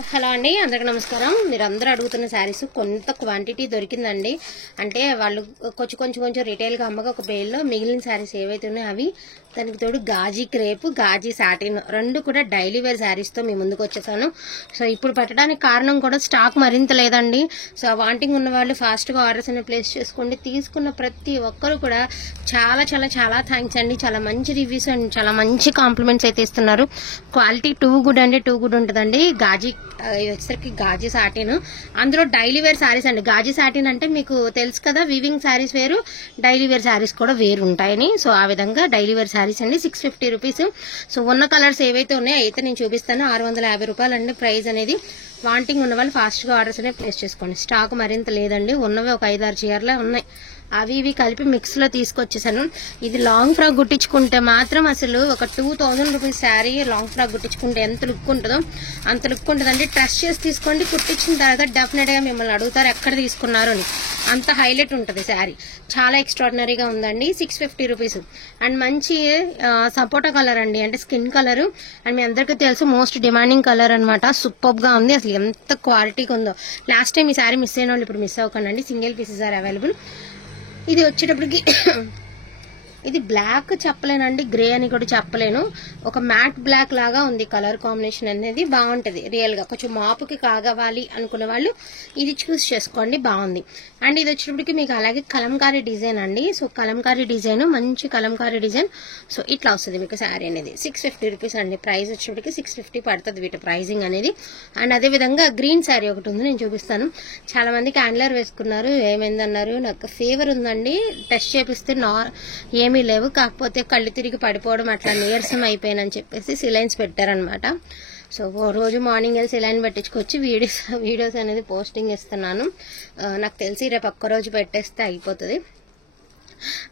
Hello అండి, అందరికి నమస్కారం. మీరు అందరూ అడుగుతున్న శారీస్ కొంత క్వాంటిటీ దొరికిందండి. అంటే వాళ్ళు కొంచెం రిటైల్గా అమ్మగా ఒక బేల్లో మిగిలిన శారీస్ ఏవైతే ఉన్నాయో అవి, దానికి తోడు గాజీ క్రేప్, గాజీ సాటిన్ రెండు కూడా డైలీ వేర్ శారీస్తో మీ ముందుకు వచ్చేసాను. సో ఇప్పుడు పెట్టడానికి కారణం కూడా స్టాక్ మరింత లేదండి. సో వాంటింగ్ ఉన్న వాళ్ళు ఫాస్ట్గా ఆర్డర్స్ అనేవి ప్లేస్ చేసుకోండి. తీసుకున్న ప్రతి ఒక్కరు కూడా చాలా థ్యాంక్స్ అండి. చాలా మంచి రివ్యూస్ అండ్ చాలా మంచి కాంప్లిమెంట్స్ అయితే ఇస్తున్నారు. క్వాలిటీ టూ గుడ్ అండి, టూ గుడ్ ఉంటుందండి. గాజీ వచ్చేసరికి గాజీ సాటిన్, అందులో డైలీ వేర్ శారీస్ అండి. గాజీ సాటిన్ అంటే మీకు తెలుసు కదా, వీవింగ్ శారీస్ వేరు, డైలీ వేర్ శారీస్ కూడా వేరు ఉంటాయని. సో ఆ విధంగా డైలీ వేర్ శారీస్ అండి 650 రూపీస్. సో ఉన్న కలర్స్ ఏవైతే ఉన్నాయో అయితే నేను చూపిస్తాను. 650 రూపాయలు అండి ప్రైస్ అనేది. వాంటింగ్ ఉన్న వాళ్ళు ఫాస్ట్గా ఆర్డర్స్ అనేవి ప్లేస్ చేసుకోండి. స్టాక్ మరింత లేదండి, ఉన్నవి ఒక 5-6 చీరలే ఉన్నాయి. అవి ఇవి కలిపి మిక్స్లో తీసుకొచ్చేసాను. ఇది లాంగ్ ఫ్రాక్ కుట్టించుకుంటే మాత్రం అసలు ఒక 2000 రూపీస్ శారీ లాంగ్ ఫ్రాక్ కుట్టించుకుంటే ఎంత లుక్ ఉంటుందో అంత లుక్ ఉంటుందండి. ట్రస్ట్ చేసి తీసుకోండి. కుట్టించిన తర్వాత డెఫినెట్గా మిమ్మల్ని అడుగుతారు ఎక్కడ తీసుకున్నారు అని. అంత హైలైట్ ఉంటుంది శారీ. చాలా ఎక్స్ట్రాడినరీగా ఉందండి. 650 రూపీస్ అండ్ మంచి సపోటా కలర్ అండి, అంటే స్కిన్ కలర్. అండ్ మీ అందరికీ తెలుసు మోస్ట్ డిమాండింగ్ కలర్ అనమాట. సూపర్గా ఉంది అసలు, ఎంత క్వాలిటీగా ఉందో. లాస్ట్ టైం ఈ శారీ మిస్ అయిన వాళ్ళు ఇప్పుడు మిస్ అవ్వకండి. Single pieces are available. ఇది వచ్చేటప్పటికి ఇది బ్లాక్ చెప్పలేనండి, గ్రే అని కూడా చెప్పలేను. ఒక మ్యాట్ బ్లాక్ లాగా ఉంది. కలర్ కాంబినేషన్ అనేది బాగుంటుంది రియల్గా. కొంచెం మాపుకి కాగవాలి అనుకునే వాళ్ళు ఇది చూస్ చేసుకోండి, బాగుంది. అండ్ ఇది వచ్చేటప్పటికి మీకు అలాగే కలంకారీ డిజైన్ అండి. సో కలంకారీ డిజైన్, మంచి కలంకారీ డిజైన్. సో ఇట్లా వస్తుంది మీకు శారీ అనేది. 650 రూపీస్ అండి. ప్రైస్ వచ్చేటప్పటికి 650 పడుతుంది వీటి ప్రైజింగ్ అనేది. అండ్ అదేవిధంగా గ్రీన్ శారీ ఒకటి ఉంది, నేను చూపిస్తాను. చాలా మంది క్యాండ్లర్ వేసుకున్నారు, ఏమైందన్నారు. నాకు ఫీవర్ ఉందండి, టెస్ట్ చేపిస్తే ఏమీ లేవు, కాకపోతే కళ్ళు తిరిగి పడిపోవడం అట్లా నీరసం అయిపోయానని చెప్పేసి సిలైన్స్ పెట్టారనమాట. సో రోజు మార్నింగ్ వెళ్ళి సిలైన్ పెట్టించుకొచ్చి వీడియోస్ అనేది పోస్టింగ్ ఇస్తున్నాను. నాకు తెలిసి రేపు ఒక్కరోజు పెట్టేస్తే అయిపోతుంది.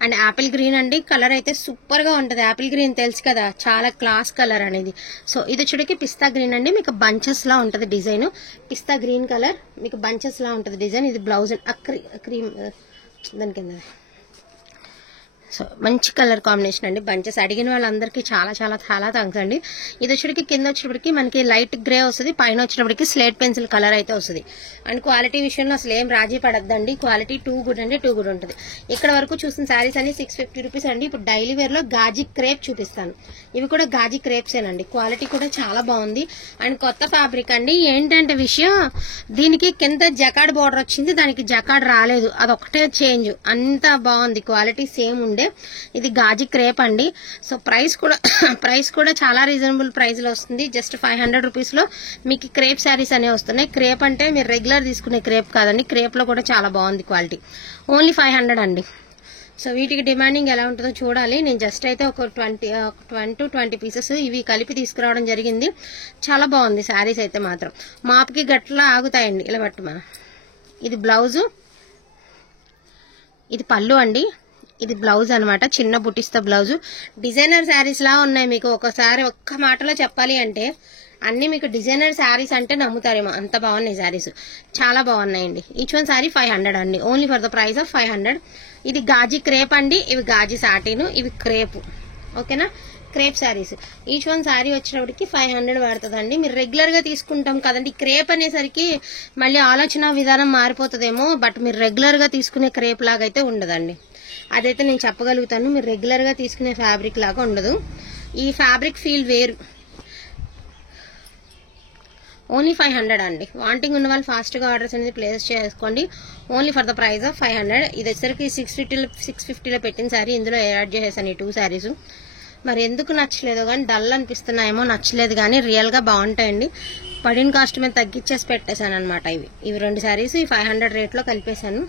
అండ్ యాపిల్ గ్రీన్ అండి, కలర్ అయితే సూపర్ గా ఉంటుంది. యాపిల్ గ్రీన్ తెలుసు కదా, చాలా క్లాస్ కలర్ అనేది. సో ఇది చూడకి పిస్తా గ్రీన్ అండి, మీకు బంచెస్ లా ఉంటుంది డిజైన్. పిస్తా గ్రీన్ కలర్ మీకు బంచెస్ లా ఉంటుంది డిజైన్. ఇది బ్లౌజ్ క్రీమ్ దాని కింద. సో మంచి కలర్ కాంబినేషన్ అండి. బంచెస్ అడిగిన వాళ్ళందరికీ చాలా థ్యాంక్స్ అండి. ఇది వచ్చేటికి కింద వచ్చేటప్పటికి మనకి లైట్ గ్రే వస్తుంది, పైన వచ్చేటప్పటికి స్లేట్ పెన్సిల్ కలర్ అయితే వస్తుంది. అండ్ క్వాలిటీ విషయంలో అసలు ఏం రాజీ పడద్దండి. క్వాలిటీ టూ గుడ్ అండి, టూ గుడ్ ఉంటుంది. ఇక్కడ వరకు చూసిన శారీస్ అన్ని 650 రూపీస్ అండి. ఇప్పుడు డైలీ వేర్ లో గాజీ క్రేప్ చూపిస్తాను. ఇవి కూడా గాజీ క్రేప్సేనండి. క్వాలిటీ కూడా చాలా బాగుంది. అండ్ కొత్త ఫ్యాబ్రిక్ అండి. ఏంటంటే విషయం, దీనికి కింద జకాడ్ బోర్డర్ వచ్చింది, దానికి జకాడ్ రాలేదు, అదొకటే చేంజ్. అంత బాగుంది, క్వాలిటీ సేమ్ ఉండే. ఇది గాజీ క్రేప్ అండి. సో ప్రైస్ కూడా చాలా రీజనబుల్ ప్రైస్ లో వస్తుంది. జస్ట్ 500 రూపీస్ లో మీకు క్రేప్ శారీస్ అనేవి వస్తున్నాయి. క్రేప్ అంటే మీరు రెగ్యులర్ తీసుకునే క్రేప్ కాదండి, క్రేప్ లో కూడా చాలా బాగుంది క్వాలిటీ. ఓన్లీ 500 అండి. సో వీటికి డిమాండింగ్ ఎలా ఉంటుందో చూడాలి. నేను జస్ట్ అయితే ఒక 20 పీసెస్ ఇవి కలిపి తీసుకురావడం జరిగింది. చాలా బాగుంది శారీస్ అయితే మాత్రం. మాపుకి గట్లా ఆగుతాయండి ఇలా పట్టు మనం. ఇది బ్లౌజు, ఇది పళ్ళు అండి, ఇది బ్లౌజ్ అనమాట. చిన్న బుటిస్తా బ్లౌజ్. డిజైనర్ శారీస్ లా ఉన్నాయి. మీకు ఒకసారి ఒక్క మాటలో చెప్పాలి అంటే అన్ని మీకు డిజైనర్ శారీస్ అంటే నమ్ముతారేమో, అంత బాగున్నాయి శారీస్. చాలా బాగున్నాయండి. ఈచ్ వన్ శారీ 500 అండి, only for the price of 500. ఇది గాజీ క్రేప్ అండి, ఇవి గాజీ సాటిన్, ఇవి క్రేప్. ఓకేనా, crepe saris. Each one sari వచ్చినప్పటికి 500 పడుతుందండి. మీరు రెగ్యులర్ గా తీసుకుంటాం కదండి, క్రేప్ అనేసరికి మళ్ళీ ఆలోచన విధానం మారిపోతుందేమో. బట్ మీరు రెగ్యులర్ గా తీసుకునే క్రేప్ లాగా అయితే ఉండదండి, అదైతే నేను చెప్పగలుగుతాను. మీరు రెగ్యులర్ గా తీసుకునే ఫ్యాబ్రిక్ లాగా ఉండదు. ఈ ఫ్యాబ్రిక్ ఫీల్ వేరు. ఓన్లీ 500 అండి. వాంటింగ్ ఉన్న వాళ్ళు ఫాస్ట్ గా ఆర్డర్స్ అనేది ప్లేస్ చేసుకోండి. Only for the price of 500. ఇది వచ్చేసరికి 650లో పెట్టిన శారీ. ఇందులో యాడ్ చేసేసాను ఈ 2 శారీస్. మరి ఎందుకు నచ్చలేదు కానీ, డల్ అనిపిస్తున్నాయేమో, నచ్చలేదు కానీ రియల్ గా బాగుంటాయండి. పడిన కాస్ట్ మీద తగ్గించేసి పెట్టేశాను అనమాట. ఇవి 2 శారీస్ 500 రేట్ లో కలిపేశాను.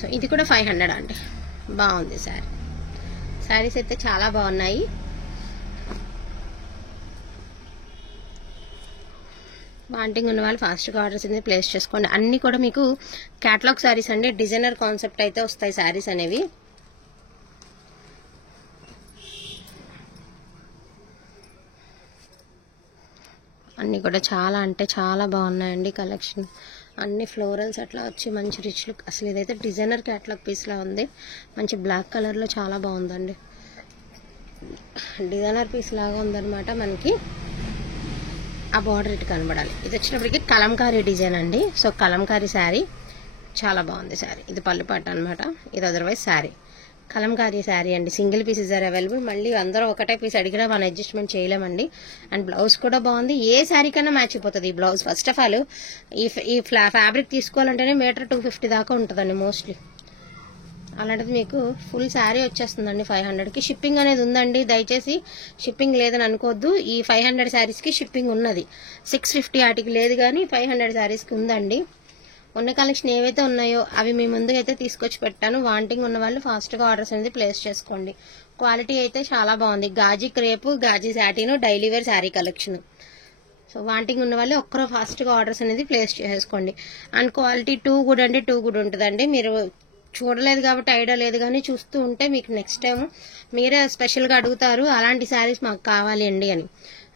సో ఇది కూడా 500 అండి. బాగుంది శారీస్ అయితే చాలా బాగున్నాయి. వాంటింగ్ ఉన్న వాళ్ళు ఫాస్ట్గా ఆర్డర్స్ అనేది ప్లేస్ చేసుకోండి. అన్ని కూడా మీకు క్యాటలాగ్ శారీస్ అండి, డిజైనర్ కాన్సెప్ట్ అయితే వస్తాయి శారీస్ అనేవి. అన్ని కూడా చాలా అంటే చాలా బాగున్నాయండి కలెక్షన్. అన్ని ఫ్లోరల్స్ అట్లా వచ్చి మంచి రిచ్ లుక్. అసలు ఇదైతే డిజైనర్ క్యాటలాగ్ పీస్ లా ఉంది. మంచి బ్లాక్ కలర్ లో చాలా బాగుందండి. డిజైనర్ పీస్ లాగా ఉందన్నమాట మనకి. ఆ బార్డర్ ఇటు కనబడాలి. ఇది వచ్చినప్పటికి కలంకారీ డిజైన్ అండి. సో కలంకారీ శారీ చాలా బాగుంది. శారీ ఇది పళ్ళు పాట అనమాట. ఇది అదర్వైజ్ శారీ కలంకారీ శారీ అండి. Single pieces are available. మళ్ళీ అందరూ ఒకటే పీస్ అడిగినా మనం అడ్జస్ట్మెంట్ చేయలేమండి. అండ్ బ్లౌజ్ కూడా బాగుంది. ఏ శారీ కన్నా మ్యాచ్ అయిపోతుంది ఈ బ్లౌజ్. ఫస్ట్ ఆఫ్ ఆల్ ఈ ఫ్యాబ్రిక్ తీసుకోవాలంటేనే మీటర్ 250 దాకా ఉంటుందండి మోస్ట్లీ. అలాంటిది మీకు ఫుల్ శారీ వచ్చేస్తుందండి 500కి. షిప్పింగ్ అనేది ఉందండి, దయచేసి షిప్పింగ్ లేదని అనుకోవద్దు. ఈ 500 శారీస్కి షిప్పింగ్ ఉన్నది. 650 వాటికి లేదు, కానీ 500 శారీస్కి ఉందండి. ఉన్న కలెక్షన్ ఏవైతే ఉన్నాయో అవి మీ ముందుకైతే తీసుకొచ్చి పెట్టాను. వాంటింగ్ ఉన్న వాళ్ళు ఫాస్ట్గా ఆర్డర్స్ అనేది ప్లేస్ చేసుకోండి. క్వాలిటీ అయితే చాలా బాగుంది. గాజీ క్రేపు, గాజీ satin, daily wear sari collection. So wanting ఉన్న వాళ్ళు ఒక్కరో ఫాస్ట్గా ఆర్డర్స్ అనేది ప్లేస్ చేసుకోండి. అండ్ క్వాలిటీ టూ గుడ్ అంటే టూ గుడ్ ఉంటుందండి. మీరు చూడలేదు కాబట్టి ఐడియా లేదు, కానీ చూస్తూ ఉంటే మీకు నెక్స్ట్ టైం మీరే స్పెషల్గా అడుగుతారు అలాంటి శారీస్ మాకు కావాలి అండి అని.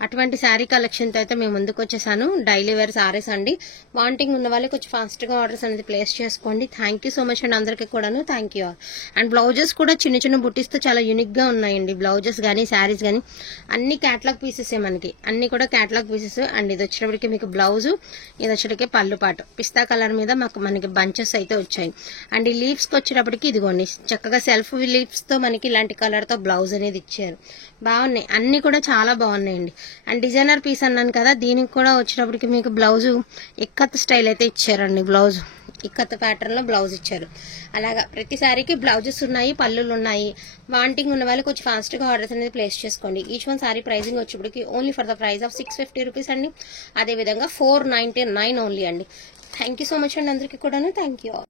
అటువంటి శారీ కలెక్షన్తో అయితే మేము ముందుకు వచ్చేసాను. డైలీ వేర్ శారీస్ అండి. వాంటింగ్ ఉన్న వాళ్ళు కొంచెం ఫాస్ట్గా ఆర్డర్స్ అనేది ప్లేస్ చేసుకోండి. థ్యాంక్ యూ సో మచ్ అండి అందరికీ కూడాను. Thank you. అండ్ బ్లౌజెస్ కూడా చిన్న చిన్న బుట్టీస్తో చాలా యూనిక్గా ఉన్నాయండి. బ్లౌజెస్ కానీ శారీస్ కానీ అన్ని క్యాటలాగ్ పీసెసే మనకి. అన్ని కూడా క్యాటలాగ్ పీసెస్. అండ్ ఇది వచ్చేటప్పటికి మీకు బ్లౌజు, ఇది వచ్చేటప్పటికి పళ్ళు పాటు పిస్తా కలర్ మీద మనకి బంచెస్ అయితే వచ్చాయి. అండ్ ఈ లీవ్స్కి వచ్చేటప్పటికి ఇదిగోండి చక్కగా సెల్ఫ్ లీవ్స్తో మనకి ఇలాంటి కలర్తో బ్లౌజ్ అనేది ఇచ్చారు. బాగున్నాయి, అన్ని కూడా చాలా బాగున్నాయండి. అండ్ డిజైనర్ పీస్ అన్నాను కదా, దీనికి కూడా వచ్చేటప్పటికి మీకు బ్లౌజు ఇక్కత్ స్టైల్ అయితే ఇచ్చారండి. బ్లౌజ్ ఇక్కత్ ప్యాటర్న్ లో బ్లౌజ్ ఇచ్చారు. అలాగా ప్రతి సారీకి బ్లౌజెస్ ఉన్నాయి, పళ్ళులు ఉన్నాయి. వాంటింగ్ ఉన్న వాళ్ళు కొంచెం ఫాస్ట్ గా ఆర్డర్స్ అనేది ప్లేస్ చేసుకోండి. ఈచ్ వన్ సారీ ప్రైసింగ్ వచ్చేప్పటికి only for the price of 650 rupees అండి. అదేవిధంగా 499 ఓన్లీ అండి. థ్యాంక్ యూ సో మచ్ అండి అందరికీ కూడాను. Thank you.